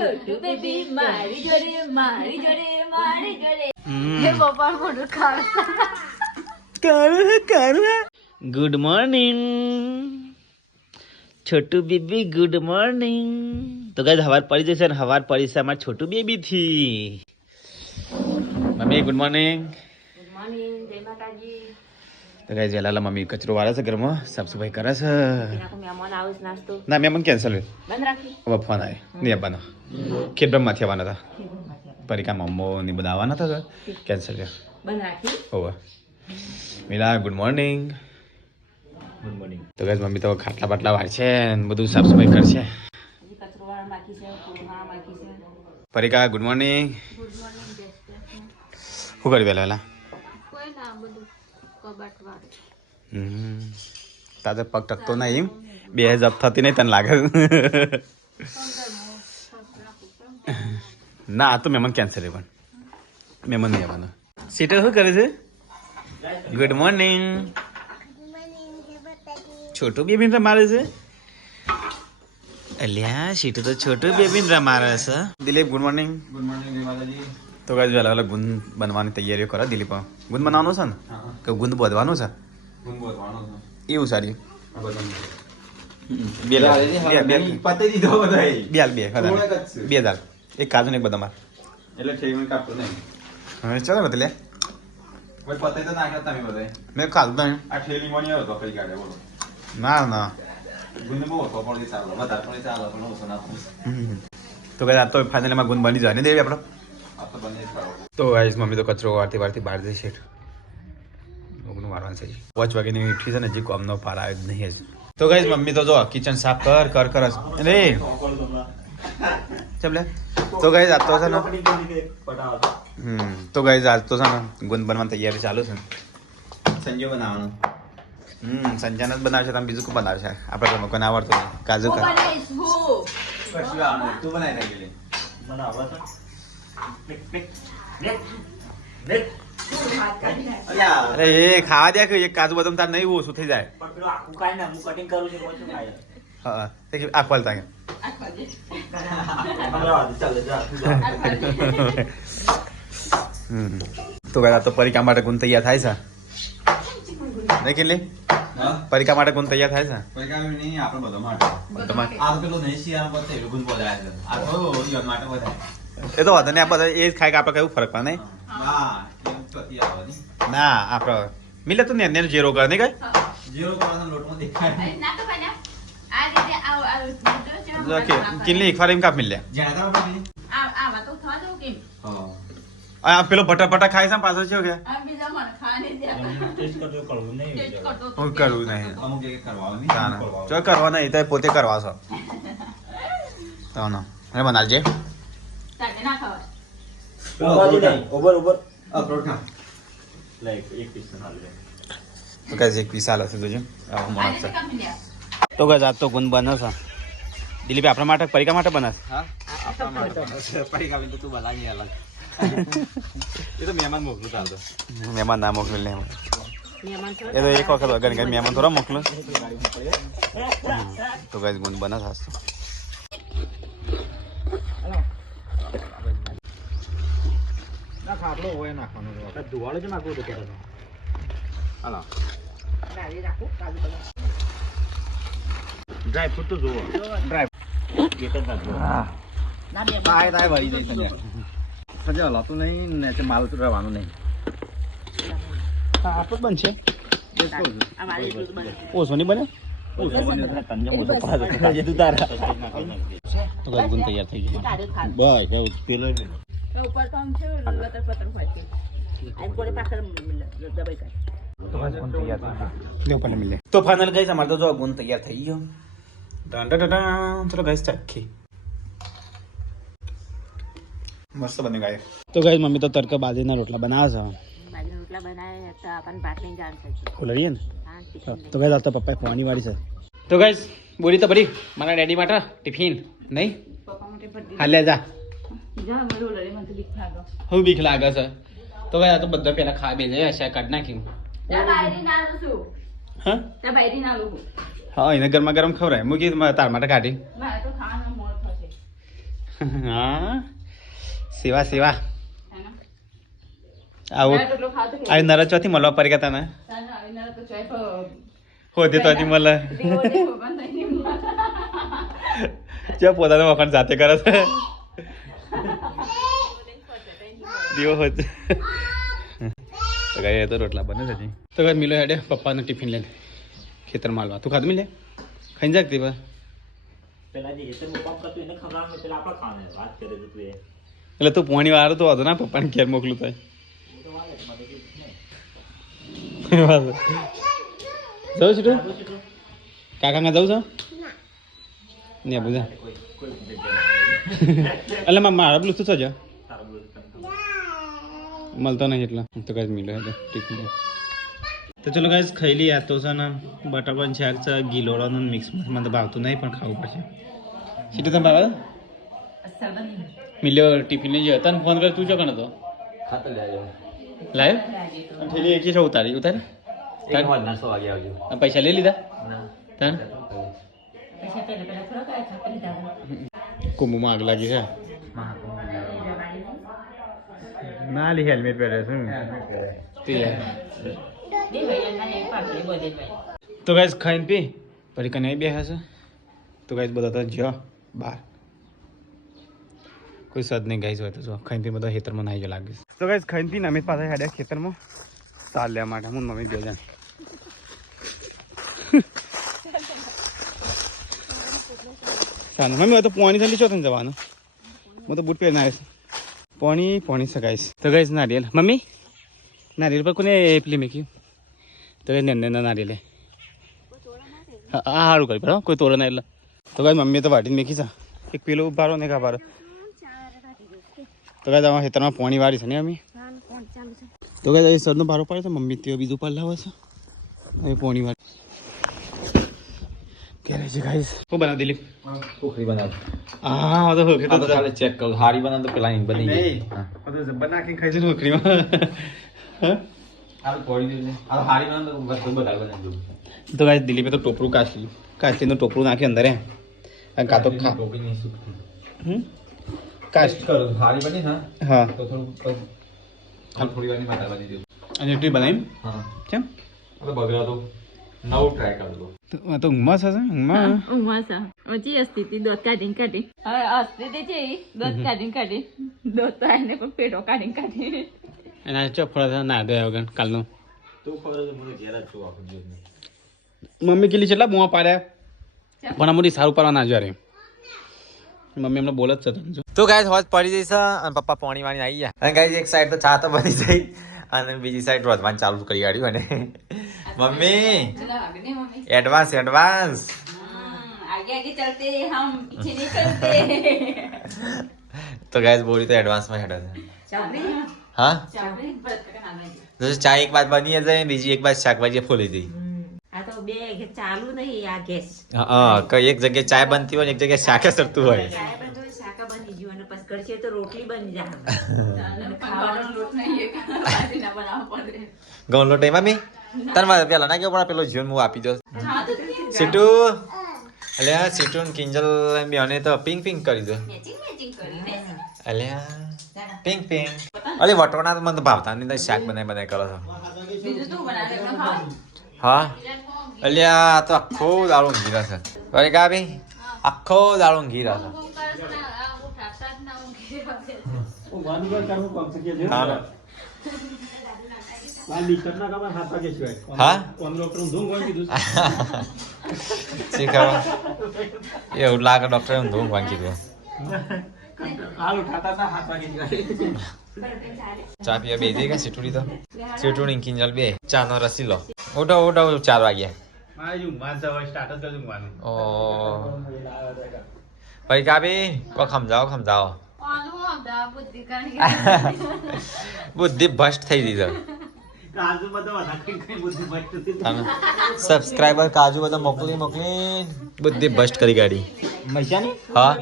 Chhotu baby મારી જોડે મારી જોડે મારી જોડે હે પપ્પા મોઢું કરું good morning Chhotu baby good morning તો ગાઈસ હવાર પડી જશે ને હવાર પડી છે અમાર છોટુ બેબી થી મમ્મી ગુડ મોર્નિંગ જય માતાજી તો ગાઈસ વેલા મમ્મી કચરો વાળે છે ઘરમાં સાફ સફાઈ કરે છે મહેમાન આવે છે નાસ્તો ના મહેમાન કેન્સલ બંધ રાખી હવે ફોન આવે નહીં આવવાનો ખેડબ્રહ્મમાંથી આવવાના હતા પરિકા મમ્મો ને બધા આવવાના હતા કેન્સલ છે બંધ રાખી હોવે મિલા ગુડ મોર્નિંગ તો ગાઈસ મમ્મી તો ખાટલા બાટલા વાળશે ને બધું સાફ સફાઈ કરશે કચરો વાળા બાકી છે પૂરવા બાકી છે પરિકા ગુડ મોર્નિંગ ગુડ મોર્નિંગ શું કરી વહેલા કોઈ ના બધું કબાટ વાળ તારે પગ ટકતો નહીં બે જપ થતી નહીં તને લાગે ના આ તો મહેમાન કેન્સલ પણ મહેમાન નહીં આવવાનું સીટર શું કરે છે ગુડ મોર્નિંગ છોટું બેબીન રમાડે છે અલ્યા સીટું તો છોટું બેબીન રમાડે છે દિલીપ ગુડ મોર્નિંગ તો કાંઈ વહેલા વહેલા ગુંદ બનવાની તૈયારીઓ કરો દિલીપ ગુંદ બનાવવાનો છે ને કે ગુંદ બોધવાનું છે એવું સારી બે દાલ એક કાજુ ને એક બદામ એટલે ઠેકીને કાપતો નહીં હવે ચાલો ને લે કોઈ પતે તો નાખ્યા તમે બધાય મેં ખાધું નહીં આ ઠેલી મણી હતો કઈ કાઢે બોલો ના ના ગુંદ બહુ ઓછો પણ ચાલો વધારે પણ ચાલો પણ ઓછો નાખું તો કદાચ આ તો ફાઇનલીમાં ગુંદ બની જાય ને દેવી આપણો આ તો બંને જ ખાવ તો ગાઈસ મમ્મી તો કચરો વારતી વારતી બહાર જઈ છે ઓગનું મારવાનું છે 5 વાગ્યાની ઉઠી છે ને હજી કોમનો પાર આવ્યો જ નહીં જ તો ગાઈસ મમ્મી તો જો કિચન સાફ કર રે ચલે તો ગાઈસ આ તો છે ને તો ગાઈસ આજ તો છે ને ગુંદ બનવાની તૈયારી ચાલુ છે સંજો બનાવવાનું સંજાન જ બનાવશે તમે બીજું શું બનાવશે આપણે ઘરમાં કોઈને આવડતું નહીં કાજુ હું બનાવીશ હું કશું આવવાનું તું બનાવી નાખેલી મને આવડે અરે એ ખાવા દે કે એક કાજુ બદામ તાર નહીં ઓછું થઈ જાય હા આ ફળ તાકે તો ગાય તો પરીક્ષા માટે ગુણ તૈયાર થાય છે નહીં કેટલી પરીક્ષા માટે ગુણ તૈયાર થાય છે કોઈ કામ નહીં આપણે બધો માટે તમારે આ પેલો નહીં શિયાળ પતે એ ગુંદ બોલાય છે આ તો ઈવન માટે વધારે એ તો વાંધો નહીં આપણે એ જ ખાય કે આપણે કયું ફરક પડે નહીં ના એમ પતિ આવવાની ના આપણે મિલે તો ને જીરો કરે નહીં કઈ જીરો કરવાનો લોટમાં દેખાય ના તો બને આ રીતે કિનલી એક વાર એમ કાપ મિલે જ્યાં તારો પતિ આ વાતો થવા દઉં કેમ હા આ પેલો બટા ખાય છે પાછો છે કે આ બીજા મને ખાને દે ટેસ્ટ કરતો હું કરવું નહીં અમુક જગ્યાએ કરવાનું ના ના જો કરવા નહીં તો પોતે કરવા છો તો ના અરે બનાવજે તાકે ના ખવાય અપલોડ ખા તો કઈ એક પીસ હાલ હશે જોજો આ રીતે કાપી લે તો કઈ આજ તો ગુંદ બને છે દિલીપ આપણા માટે પરીક્ષા માટે બને હા આપણા માટે પડી કાવીને તો તું બનાવી અલગ એ તો મહેમાન મોકલું ચાલતો મહેમાન ના મોકલી લે મહેમાન એ તો એક વખત વગર કઈ મહેમાન થોડા મોકલે તો કઈ ગુંદ બને છે ખાટલો હોય નાખવાનો ધુવાળો જ નાખવો તો કરે હાલો ગાડી રાખો કાજુ બદામ ડ્રાય ફ્રૂટ તો જોવો ડ્રાય ના બે તાય વળી જઈ સજા સજા હલાતું નહીં ને તે માલ રહેવાનું નહીં હા આપણો બનશે આ મારી દૂધ બને ઓછો નહીં બને તો કઈ ગુંદ તૈયાર થઈ ગયું કાઢો ખાલ બસ પેલો ઉપર તો આમ છે લતર પતર હોય છે આ કોડે પાછળ દબાઈ કાઢ તો ફાઇનલ ગાઈસ અમારે તો જો ગુંદ તૈયાર થઈ ગયો ચલો ગાઈસ ચાખી મસ્ત બની ગાય તો ગાઈસ મમ્મી તો તડકા બાજરીના રોટલા બનાવે છે બાજરીના રોટલા બનાવે તો આપણને ભાત લઈને જવાનું છે ખોલરીએ ને હા ટિફિન તો ગાઈસ આ તો પપ્પાએ ફોની વાળી છે તો ગાઈસ બોરી તો ભરી મારા ડેડી માટે ટિફિન નહીં પપ્પા માટે ભરી હાલ લે જા જા મારો લડી મને બીક લાગે હું બીક લાગે છે તો ગાઈસ આ તો બધા પેલા ખાવા બે જાય હશે કાઢ નાખ્યું જા બાયરી ના લઉં હા જા બાયરી ના લઉં હા એને ગરમા ગરમ ખવડાય મૂકી તાર માટે કાઢી મારે તો ખાવાનું મોડ થશે હા સેવા સેવા આવું આવી નરચોથી મળવા પડી ગયા તને હોતે તો હજી મળે ચા પોતાનો વખત જાતે કરે છે દીવો હોત તો કઈ તો રોટલા બને છે હજી તો કઈ મિલો હેડે પપ્પાને ટિફિન લઈને ખેતર માલવા તું ખાધું મિલે ખાઈ જાગતી બસ એટલે તું પોણી વાળો તો હતો ના પપ્પાને ઘેર મોકલું થાય જવું છું તું કાકા જવું છો ને બધા એટલે મારા બ્લુટૂથ છે મળતો નહીં એટલે તો કઈ મિલો એટલે ટિફિન તો ચલો ગાઈસ ખાઈ લઈએ આ તો છે ને બટર પણ શાક છે ગીલોડાનું મિક્સ મને તો ભાવતું નહીં પણ ખાવું પડશે સીધું તમે ભાવે મિલ્યો ટિફિન લઈ ગયો તને ફોન કર તું ચો કણ હતો લાઈવ ઠેલી એક છે ઉતારી પૈસા લઈ લીધા તને કુંભમાં આગ લાગી છે ના લી હેલ્મેટ પહેરે છે તો ગાઈસ ખાઈને પી પછી કને બે હશે તો ગાઈસ બધા તો જો બહાર કોઈ સદ નહીં ગાઈસ હોય તો જો ખાઈને પી બધા ખેતરમાં નાઈ ગયો લાગે તો ગાઈસ ખાઈને પીને અમે પાછા હેડ્યા ખેતરમાં તાલ લેવા માટે હું મમ્મી બે જણ સારું મમ્મી તો પોણી થયેલી છો તને જવાનું હું તો બૂટ પહેરીને આવીશ પોણી સગાઈશ તો ગાઈસ નારિયેલ મમ્મી નારિયેલ પર કોને પેલી મેક્યું તો કઈ ને નારિયેલે હા સારું કરી બરાબર કોઈ તોડે ના એટલે તો કાંઈ મમ્મીએ તો વાટીને મેકી છે એક પેલું ઉભારો ને કા ભારો તો કાંઈ તમારા ખેતરમાં પોણી વાળી છે ને અમે તો કાંઈ સરનો ભારો પાડે છે મમ્મી તે બીજું પર લાવે છે હવે પોણી વાળી ક્યારે છે ગાઈસ શું બનાવ દિલીપ ખોખરી બનાવ હા તો ખાલી ચેક કરું હારી બનાવ તો પેલા બની ગઈ બનાવી ખાઈ છે ખોખરીમાં તો ગાઈસ દિલીપે તો ટોપરું કાચીનું ટોપરું નાખી અંદર એમ કાં તો કાચ કરો હારી બની હા તો થોડું થોડી વારની માતા બની દઉં અને એટલી બનાવી હા કેમ તો બગડા તો નવું ટ્રાય કરતો તો ઊંઘમાં હશે ઊંઘમાં ઊંચી સ્થિતિ દોત કાઢી હવે અસ્થિતિ છે દોત કાઢી દોત તો એને પણ પેટો કાઢી એના ચોફળા ના દે વગર કાલનું તું ખબર છે મને ઘેર જ છું આખો દિવસ મમ્મી કેટલી કેટલા બુઆ પાડ્યા પણ અમરી સારું પાડવા ના જ્યારે મમ્મી એમને બોલ જ છે તો ગાઈસ હોજ પડી જઈશ અને પપ્પા પાણી વાણી આવી ગયા અને ગાઈસ એક સાઈડ તો ચા તો બની જઈ અને બીજી સાઈડ રોધવાનું ચાલુ કરી કાઢ્યું અને મમ્મી એડવાન્સ आगे चलते हम पीछे नहीं चलते તો ગાઈસ બોલી તો એડવાન્સમાં હેડ चापड़ी હા चापड़ी बंद करना है જો ચા એક બાદ બની જાય બીજી એક બાદ શાકભાજી ફોલી દી આ તો બે ચાલુ નહીં આ ગેસ હા કઈ એક જગ્યાએ ચાય બનતી હોય ને એક જગ્યાએ શાક સરતું હોય ચાય બંધ હોય શાકા બની ગયું અને પછી કરશે તો રોટલી બની જાય ખાવાનો લોટ નહીં ના બનાવવો પડે ઘઉં લોટ એમાં મી તાર પેલા ના કેવું પેલો જીવન હું આપી દો સીટુ અલે સીટુ ને કિંજલ બેને તો પિંક કરી દો મેચિંગ કરીને અલે પિંક અલે વટોણા તો મને તો ભાવતા નહીં શાક બનાવી કરો છો બીજું તું બનાવે તો ખાવ હા અલ્યા તો આખો દાળો ઘીરા છે અરે કા ભાઈ આખો દાળો ઘીરા છે હા એવું લાગે ડોક્ટરે ઊંધું વાંચી દઉં ચા પીવા બે જઈ ગયા સીટુડી તો સીટુડી કિંજલ બે ચા નો રસી લો ઉઠો 4 વાગ્યા ઓ ભાઈ કા ભાઈ કો સમજાવો બુદ્ધિ ભ્રષ્ટ થઈ દીધો સબસ્ક્રાઇબર કાજુ બધા મોકલી બુદ્ધિ ભ્રષ્ટ કરી કાઢી હા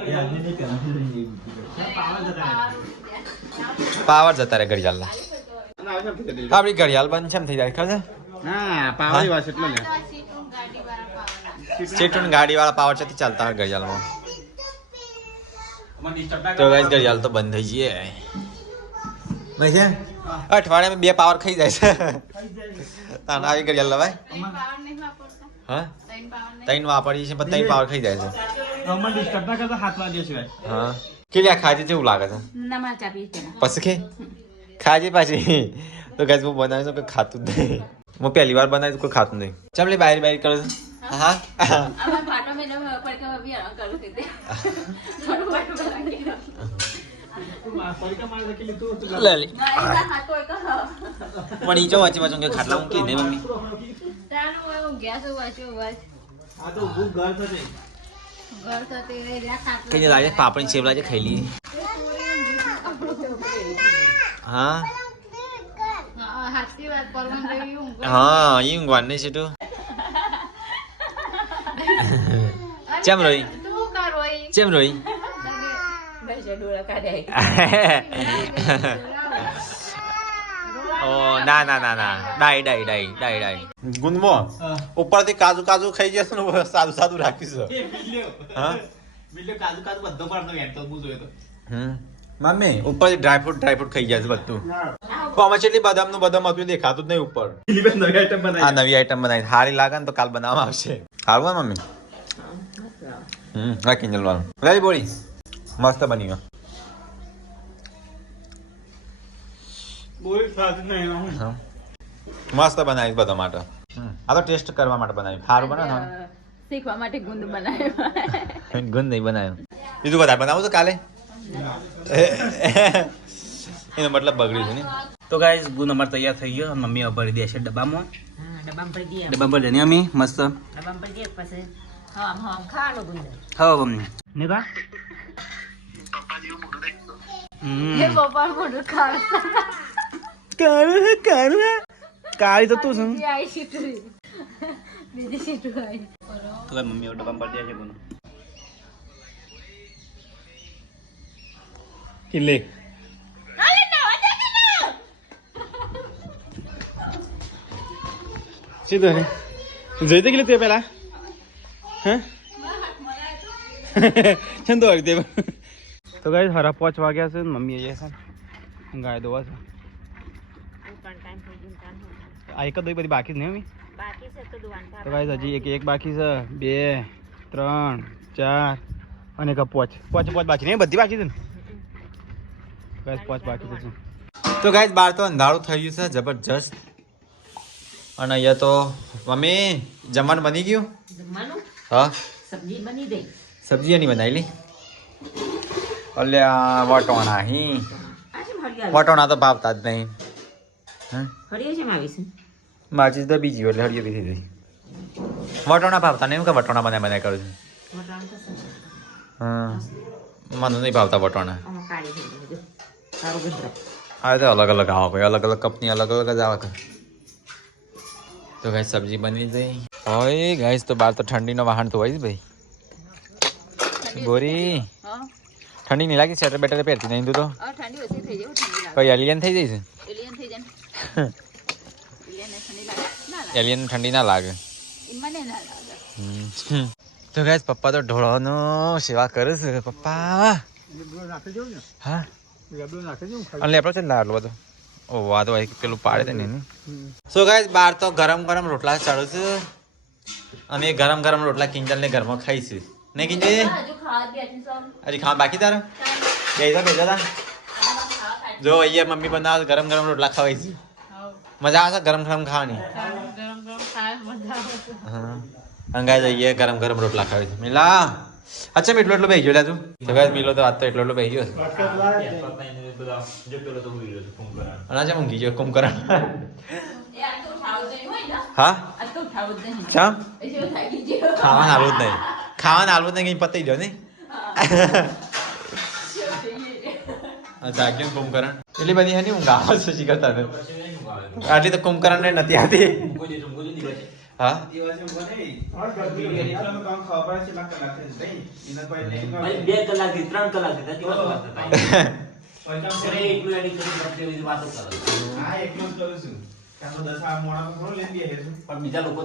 પાવર જતા રે ઘડિયાળના આપણી ઘડિયાળ બંધ છે થઈ જાય ખબર સીટુન ગાડી વાળા પાવર છે ચાલતા હોય ઘડિયાળમાં તો ગાઈસ ઘડિયાળ તો બંધ થઈ જઈએ નહીં છે અઠવાડિયામાં 2 પાવર ખાઈ જાય છે તાણ આવી ઘડિયાળ લવાય હા 3 વાપરીએ છીએ પણ 3 પાવર ખાઈ જાય છે હા કેલ્યા ખાજે જેવું લાગે છે પછી કે ખાજે પાછી તો ગાઈસ હું બનાવી છું કે ખાતું જ નહીં હું પહેલી વાર બનાવી તો કોઈ ખાતું નહીં ચાલ લે બારી બારી કરો હા પણ ઈ જો વાંચી વાંચું કે ખાટલા મૂકી ને મમ્મી કઈ લાગે પાપડી સેવ લાગે ખાઈ લઈએ હા હા ઈ ઊંઘવાનું નહીં છે તું ચેમ રોઈ ચેમ રોઈ ઓ ના ના ના ના ડાઈ ગુંદમો ઉપરથી કાજુ કાજુ ખાઈ જશે ને સાદું સાદું રાખીશું હા મમ્મી ઉપર ડ્રાયફ્રૂટ ખાઈ જાય છે બધું આમાં કેટલી બદામનું બદામ હતું દેખાતું જ નહીં ઉપર આ નવી આઈટમ બનાવી સારી લાગે ને તો કાલ બનાવવામાં આવશે સારું ને મમ્મી રાખી જલવાનું વેરી બોડી મસ્ત બની ગયો મસ્ત બનાવી બધા માટે આ તો ટેસ્ટ કરવા માટે બનાવી સારું બનાવ શીખવા માટે ગુંદ બનાવ્યો ગુંદ નહીં બનાવ્યો બીજું બધા બનાવું તો કાલે એનો મતલબ બગડ્યું છે ને તો ગાઈસ ગુંદ અમારે તૈયાર થઈ ગયો મમ્મી ભરી દે છે ડબ્બામાં ડબ્બામાં ભરી દે અમી મસ્ત હા મમ્મી ને કા કાળી તો તું છું તો મમ્મી ડબ્બામાં ભરી દે છે ગુંદ કિલ્લે સીધો ને જોઈ તો તે પેલા હા છંદો વાળી તે તો ગાઈસ 5:30 વાગ્યા છે મમ્મી અહીંયા છે ગાય દોવા છે આ એક જ દોઈ બધી બાકી જ નહીં તો ગાઈસ હજી એક બાકી છે 2 3 4 અને એક પોચ બાકી નહીં બધી બાકી છે ને ગાઈસ 5 બાકી છે તો ગાઈસ બહાર તો અંધારું થઈ ગયું છે જબરજસ્ત અને અહીંયા તો મમ્મી જમવાનું બની ગયું હા સબ્જી બની ગઈ સબ્જી એની બનાવી લી અલ્યા વટોણા વટોણા તો ભાવતા જ નહીં માચી તો બીજી એટલે હળિયો બી થઈ જાય વટોણા ભાવતા નહીં કે વટોણા બનાવી કરું છું હા મને નહીં ભાવતા વટોણા હા તો અલગ અલગ આવો ભાઈ અલગ અલગ કપની અલગ અલગ જ આવે તો ગાઈસ સબ્જી બની ગઈ હોય ગાઈસ તો બહાર તો ઠંડીનો વાહન તો હોય જ ભાઈ ગોરી ઠંડી નહીં લાગી સ્વેટર બેટર પહેરતી નહીં તું તો કઈ એલિયન થઈ જઈશ એલિયન ઠંડી ના લાગે તો ગાઈસ પપ્પા તો ઢોળાનો સેવા કરે છે પપ્પા હા અને લેપડો છે લાડલો બધો ઓ આ તો પેલું પાડે છે ને સો ગાઈસ બહાર તો ગરમ ગરમ રોટલા ચડે છે અને ગરમ ગરમ રોટલા કિંજલ ને ઘરમાં ખાઈશું નહીં કિંજલ હજી ખાવા બાકી તારે બેજા જો અહીંયા મમ્મી બનાવે ગરમ ગરમ રોટલા ખવાઈશું મજા આવશે ગરમ ગરમ ખાવાની હા અંગાઈ જઈએ ગરમ ગરમ રોટલા ખાવીશું મિલા અચ્છા મેં એટલો બેસી ગયો તું તો ગાઈસ મિલો તો આજ તો એટલો બેસી ગયો અને આજે ઊંઘી ગયો કુંભકરણ હા કેમ ખાવાનું આલવું જ નહીં પતી ગયો ને જાગ્યો કુંભકરણ એટલી બધી હે ને ઊંઘ આવે છે શીખતા ને આટલી તો કુંભકરણ ને નથી આવતી હા બીજા લોકો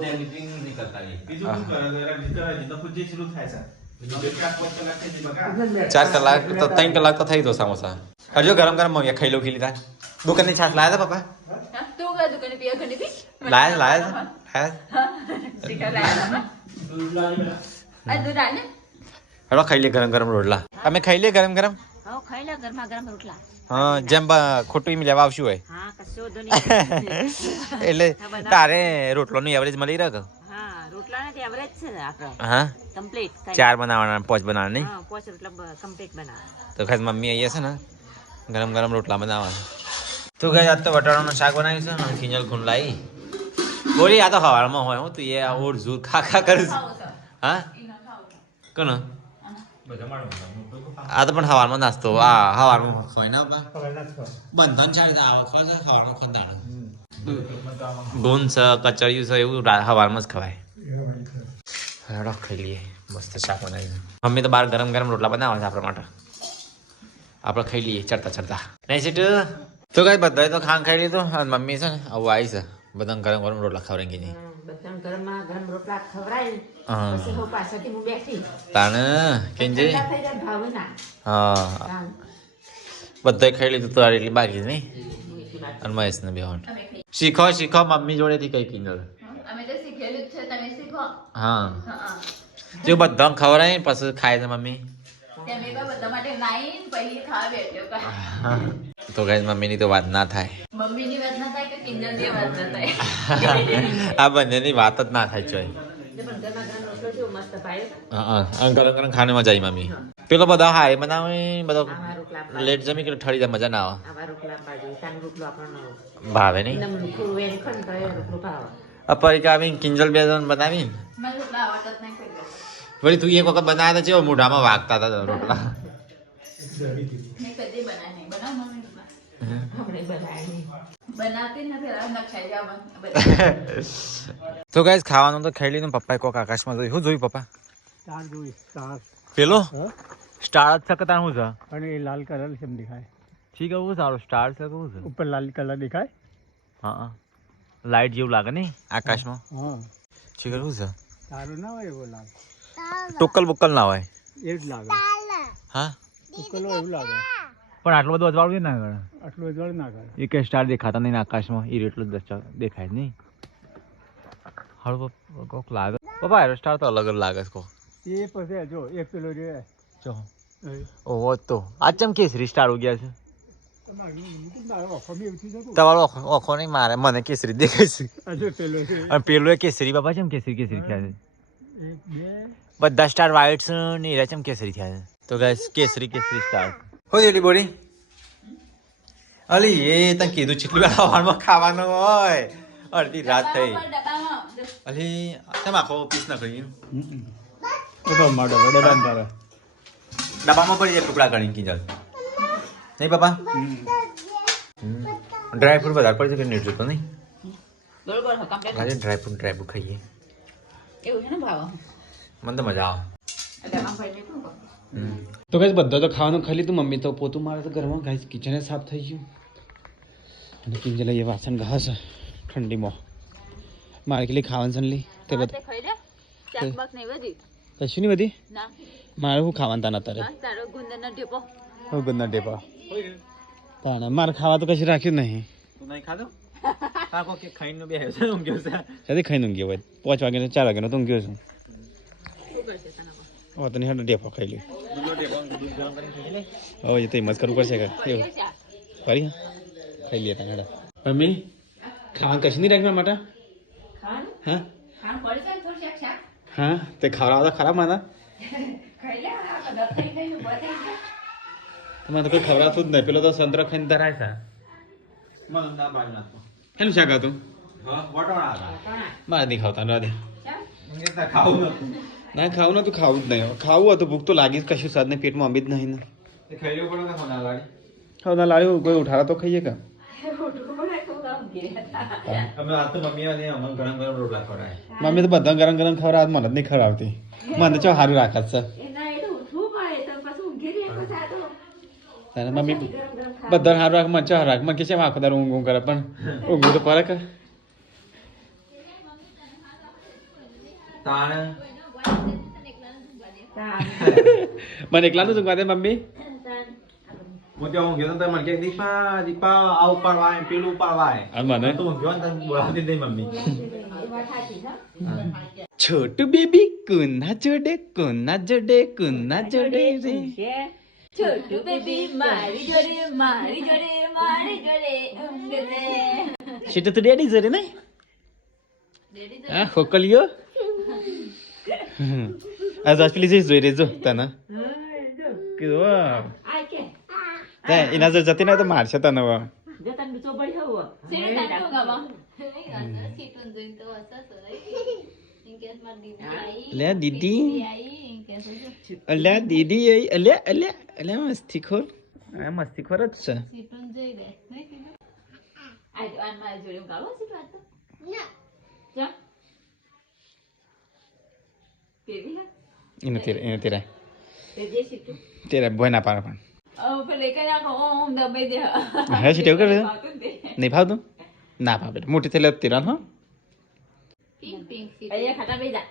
4 કલાક તો 3 કલાક તો થઈ દો સમોસા હજુ ગરમ ગરમ મમ્મી ખાઈ લો ખીલી તા દુકાનની છાશ લાયા હતા પપ્પા હા, તું કયા દુકાને પીયા ઘણી પી? લાયા શીખર લાયા. આ દૂધ આને? હેડો ખાઈ લે ગરમ ગરમ રોટલા અમે ખાઈ લે ગરમ ગરમ હા, ખાઈ લે ગરમા ગરમ રોટલા. હા જેમ ખોટું એમ લેવા આવશું હોય હા, કશો વાંધો નહીં. એટલે તારે રોટલોનું એવરેજ મળી રહે કે હા, રોટલા નથી એવરેજ છે ને આપણો. હા કમ્પ્લીટ. 4 બનાવવાના 5 બનાવવાના નહીં હા, 5 રોટલા કમ્પ્લીટ બનાવવાના. તો ખાસ મમ્મી અહીંયા છે ને ગરમ ગરમ રોટલા બનાવવાના તો ખાસ આજ તો વટાણાનું શાક બનાવ્યું છે ને ખીંજલ ખૂન લાવી બોલી આ તો હવારમાં હોય હું તું એ ઓર ઝૂર ખા ખા કરું હા કોનો આ તો પણ હવારમાં નાસ્તો આ હવારમાં હોય ને બંધન છાડી આવા ખવા છે હવારમાં ખંદાણ ગોન છે કચરિયું છે એવું હવારમાં જ ખવાય હેડો ખાઈ લઈએ મસ્ત શાક બનાવ્યું મમ્મી તો બહાર ગરમ ગરમ રોટલા બનાવે છે આપણા માટે આપણે ખાઈ લઈએ ચડતા ચડતા નહીં સીટ તો કઈ બધા તો ખાન ખાઈ લીધું અને મમ્મી છે ને આવું આવી છે બધા ગરમ ગરમ રોટલા ખવડાવી કીધી બધા ગરમા ગરમ રોટલા ખવડાવી પછી હું પાછળથી હું બેઠી તાને કેંજે ઠંડા થઈ જાય ભાવે ના. હા બધા ખાઈ લીધું તો એટલી બાકી નહીં અને મહેશ ને બેહોન શીખો શીખો મમ્મી જોડેથી કઈ કિંજલ અમે તો શીખેલું જ છે, તમે શીખો. હા હા, જો બધા ખવડાય પછી ખાય છે મમ્મી તમે તો બધા માટે લાઈન પછી ખાવા બેઠો. તો કઈ મમ્મીની તો વાત ના થાય મમ્મીની વાત ના થાય કે કિંજલની વાત ના થાય. આ બંનેની વાત જ ના થાય ચોય પણ ગરમા ગરમ રોટલો કેવો મસ્ત ભાઈ. હા ગરમ ગરમ ખાને મજા આવી મમ્મી પેલો બધા હાય બનાવે બધો આવા રોટલા લેટ જમી કે ઠરી જાય મજા ના આવે આવા રોટલા બાજુ તાન રોટલો આપણને ભાવે નહીં એકદમ થોડું વેર ખન તો એ રોટલો ભાવે. અપરિકા આવીને કિંજલ બે જણ બનાવી મને રોટલા આવડત નહીં કોઈ દિવસ. વળી તું એક વખત બનાવ્યા હતા ચેવો મોઢામાં વાગતા હતા રોટલા મેં કદી બનાવી નહીં. બનાવ મમ્મી રોટલા. આપણે બનાવી નહીં. બનાવતી નથી હવે નખાઈ જાવ. તો ગાઈસ ખાવાનું તો ખાઈ લીધું પપ્પાએ કોક આકાશમાં જોયું શું જોયું પપ્પા સ્ટાર જોઈ સ્ટાર પેલો હા સ્ટાર જ છે કે તાર શું છે અને એ લાલ કલર કેમ દેખાય ઠીક છે હું સારું સ્ટાર છે કે શું છે ઉપર લાલ કલર દેખાય હા લાઈટ જેવું લાગે નહીં આકાશમાં હા ઠીક છે શું છે સારું ના હોય એવો લાલ ટોકલ બુકલ ના હોય એ જ લાગે હા ઉકલો એવું લાગે પણ આટલું બધું અજવાળું ના કરે આટલું અજવાળ ના કરે એ કઈ સ્ટાર દેખાતા નહીં આકાશમાં એ એટલું જ દેખાય નહીં હળવો કોક લાગે પપ્પા એરો સ્ટાર તો અલગ જ લાગે છે કોક એ પછી જો એક પેલો જે જો ઓહો તો આ ચમ કેસરી સ્ટાર ઉગ્યા છે તમારો ઓખો નહીં મારે મને કેસરી દેખાય છે હજુ પેલો છે અને પેલું એ કેસરી બાબા ચમ કેસરી કેસરી થયા છે એક બે બધા સ્ટાર વ્હાઈટ છે ને એરા ચમ કેસરી થયા છે તો ગાઈસ કેસરી કેસરી સ્ટાર હો જેલી બોડી અલી એ તને કીધું કેટલી વાર સવારમાં ખાવાનું હોય અડધી રાત થઈ અલી તમે આખો પીસ ના કરી ડબ્બામાં તારે ડબ્બામાં પડી જાય ટુકડા કરી કીધા નહીં પપ્પા ડ્રાય ફ્રૂટ વધારે પડશે કે નહીં તો નહીં બરોબર હો, complete. આજે ડ્રાય ફ્રૂટ ખાઈએ એવું છે ને ભાવ. મને તો મજા આવે એટલે આમ ભાઈને શું કહું? તો કઈ બધા તો ખાવાનું ખાઈ લીધું મમ્મી તો પોતું મારે તો ઘરમાં ગાઈસ કિચન સાફ થઈ ગયું અને કિંજલ એ વાસણ ઘાસ ઠંડીમાં મારે કેટલી ખાવાનું છે લી તે તે બધું ખાઈ લે. શાક બાક નહીં વધી. કશું નહીં બધી ના. મારે શું ખાવાનું તા નતા હા, તારો ગુંદરનો ઢેપો. ગંદા ટેપા તાને મારે ખાવા તો કશું રાખ્યું જ નહીં તું નહીં ખાધો કાકો કે ખાઈને બે છે ઊંઘ્યો છે સાથે ખાઈને ઊંઘ્યો હોય 5 વાગ્યાનો 4 વાગ્યાનો તો ઊંઘ્યો છું શું કરશે તને? હવે તને હેઠળ ટેપો ખાઈ લ્યો હવે એ તો એમ જ કરવું પડશે કે એવું ફરી ખાઈ લઈએ તને હેઠળ મમ્મી ખાવાનું કશું નહીં રાખ્યું મારા માટે ખાવાનું? હા ખાવાનું પડશે ને થોડું શાક શાક? હા તે ખાવડાવતા ખરાબ માના ખાઈ લે, આ બધા ખાઈ ખાઈને ઊભા થઈ ગયા. મને તો કોઈ ખવડાવતું જ નહીં પેલો તો સંતરો ખાઈને ધરાય છે મને ના બાજ નાખો એનું શાક હતું હા વટાણા હતા કોણા? મારે નહીં ખાવતા ના દે શાક? ખાવું નતું ના ખાવું નતું ખાવું જ નહીં ખાવું હતું ભૂખ તો લાગી જ કશું સાદ ને પેટમાં અંબી જ નહીં ને એ ખાઈ લેવું પડે કે સોના લાડી હવે ના લાવ્યું કોઈ ઉઠાડા તો ખાઈએ કા રોટલું બનાવ્યું તો આમ ઘેર હતા. અમે આજ તો મમ્મી અને અમને ગરમ ગરમ રોટલા ખવડાય મમ્મી તો બધા ગરમ ગરમ ખવડાવ મને જ નહીં ખવડાવતી મને તો સારું રાખે છે એના એ તો ઉઠવું પડે તો પછી ઊંઘી રહે પછી આ તો તારે મમ્મી ગરમ ગરમ ખા. બધા સારું રાખ મને ચાહ રાખ મને કે છે આખો દાર ઊંઘ કરે પણ ઊંઘ તો પડે કે તાણ મને એકલાનું શું કહે મમ્મી હું ત્યાં ઊંઘ્યો તો મને કે દીપા આ ઉપાડવાય પેલું ઉપાડવાય અને મને તું ઊંઘ્યો ને તને બોલાવતી નહીં મમ્મી છોટું બેબી કોના જોડે કોના જોડે કોના જોડે રે છોટું બેબી મારી જોડે મારી જોડે મારી જોડે ઊંઘે છે. સીટો તો ડેડી જોડે ને હા ખોકલિયો આ તો પેલી જોઈ રે જો તને એના જો જતી ના તો મારશે તને હવે જતા બીજો પડી હવો સીધું તાન ઊંઘાવા. લે દીદી અલ્યા દીદી અલ્યા અલ્યા અલ્યા મસ્તીખોર આ મસ્તીખોર જ છે આ મારી જોડે ઊંઘાવો સીધું આ તો જા કેવી હે એને તેરા તે જે સીધું તેરા બોય ના પાડે પણ પેલે કઈ નાખો ઓમ દબાઈ દે હે સીટ એવું કરે આવતું ને તે. નહીં ભાવતું ના ભાવે મોટી થયેલા તેરા હા અહીંયા ખાટા બેસી જા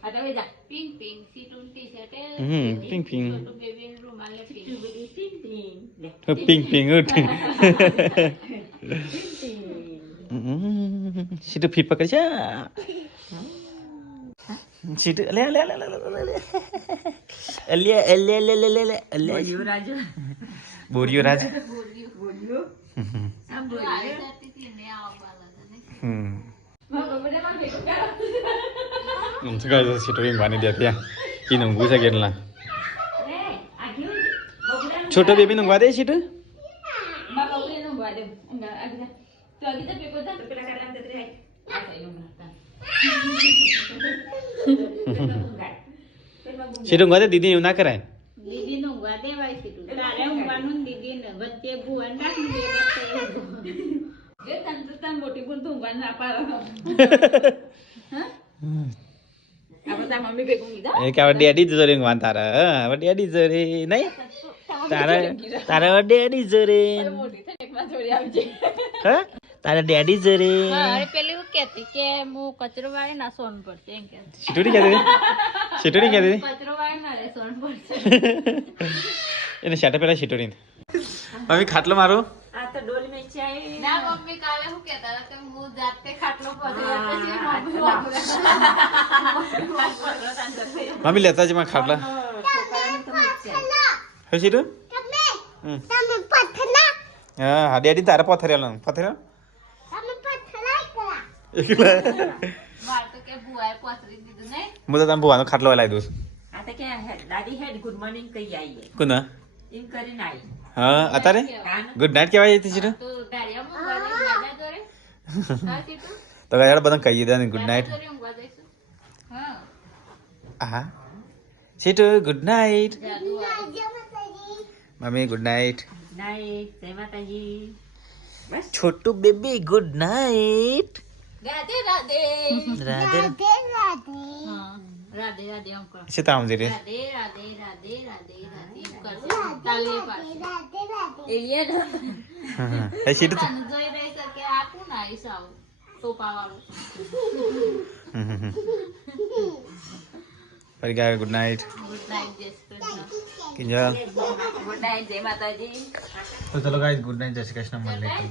ખાટા બેસી જા પિંક પિંક પિંક પિંક ઉઠ સીટું ફીટ પકડ છે સીટું લે લે લે લે લે અલ્યા અલ્યા લે લે લે લે અલ્યા યુવરાજ બોરિયો રાજ આમ બોલ્યો બબડે માં ફેંકો ગાય સીટો વાની દે ત્યાં ઈ ઊંઘું છે કેટલા રે આ કેવું બબડે છોટો બેબી ઊંઘવા દે સીટું માં બબડે નું ગવા દે ઊંઘા આગળ જા તો આગળ જા પેપર જા પેલા કાલા તે રે આ સાઈડ ઊંઘા સીટો ઊંઘવા દે દીદી એવું ના કરાય દીદી નું ઊંઘવા દેવાય છે તું તારે ઊંઘવાનું દીદી ને વચ્ચે ભુવન રાખી દે વચ્ચે એ તન તન મોટી બોલ તો ઊંઘવા ના પાડો હા આપણે તાર મમ્મી ભેગું કીધા એ કે હવે ડેડી જોડે ઊંઘવા તારા હવે ડેડી જોડે નહીં તારા તારા હવે ડેડી જોડે મોટી થઈને એકમાં જોડી આવજે હા તારા ડેડી જોડે અરે પેલી હું કહેતી કે હું કચરો વાળી ના સોન પડશે એમ કે સીટુડી કહેતી સીટુડી કહેતી કચરો વાળી ના રે સોન પડશે એને શાટા પેલા સીટુડી મમ્મી ખાટલો મારો આ તો ડોલી મેં ચાઈ ના મમ્મી કાલે હું કહેતા હતા કે હું જાતે ખાટલો પકડ્યો પછી મમ્મી લેતા જ માં ખાટલા હે સીટુ હા હા ડેડી તારા પથરેલો પથરેલો માર તો કે ભુવાએ પથરી દીધું નહીં હું તો તમે ભુવાનો ખાટલો લાવી દઉં છું આ તો કે દાદી હેડ ગુડ મોર્નિંગ કહી આવીએ કોના એમ કરીને આવી હા અત્યારે ગુડ નાઇટ કહેવાય હતી સીટુ તો દાડિયામાં ઊંઘવા દે દાદા જોડે હા સીટુ તો યાર બધા કહી દે ને ગુડ નાઇટ જોડે ઊંઘવા દઈશું હા હા સીટુ ગુડ નાઇટ જાદુ આવે મમ્મી ગુડ નાઇટ નાઈટ જય માતાજી બસ છોટુ baby good night Radhe Radhe Radhe હા રાધે રાધે એમ કરો સીતારામ જી રે રાધે રાધે રાધે રાધે રાધે એમ કરશે તાલી પાડશે એલિયન હે સીટુ તને જોઈ રહી છે કે આ કોણ આવીશ આવું ટોપા વાળું ફરી ગયા ગુડ નાઇટ ગુડ નાઇટ જય શ્રી કૃષ્ણ કિંજલ ગુડ નાઈટ જય માતાજી તો ચલો ગાઈસ ગુડ નાઇટ જય શ્રી કૃષ્ણ મળીએ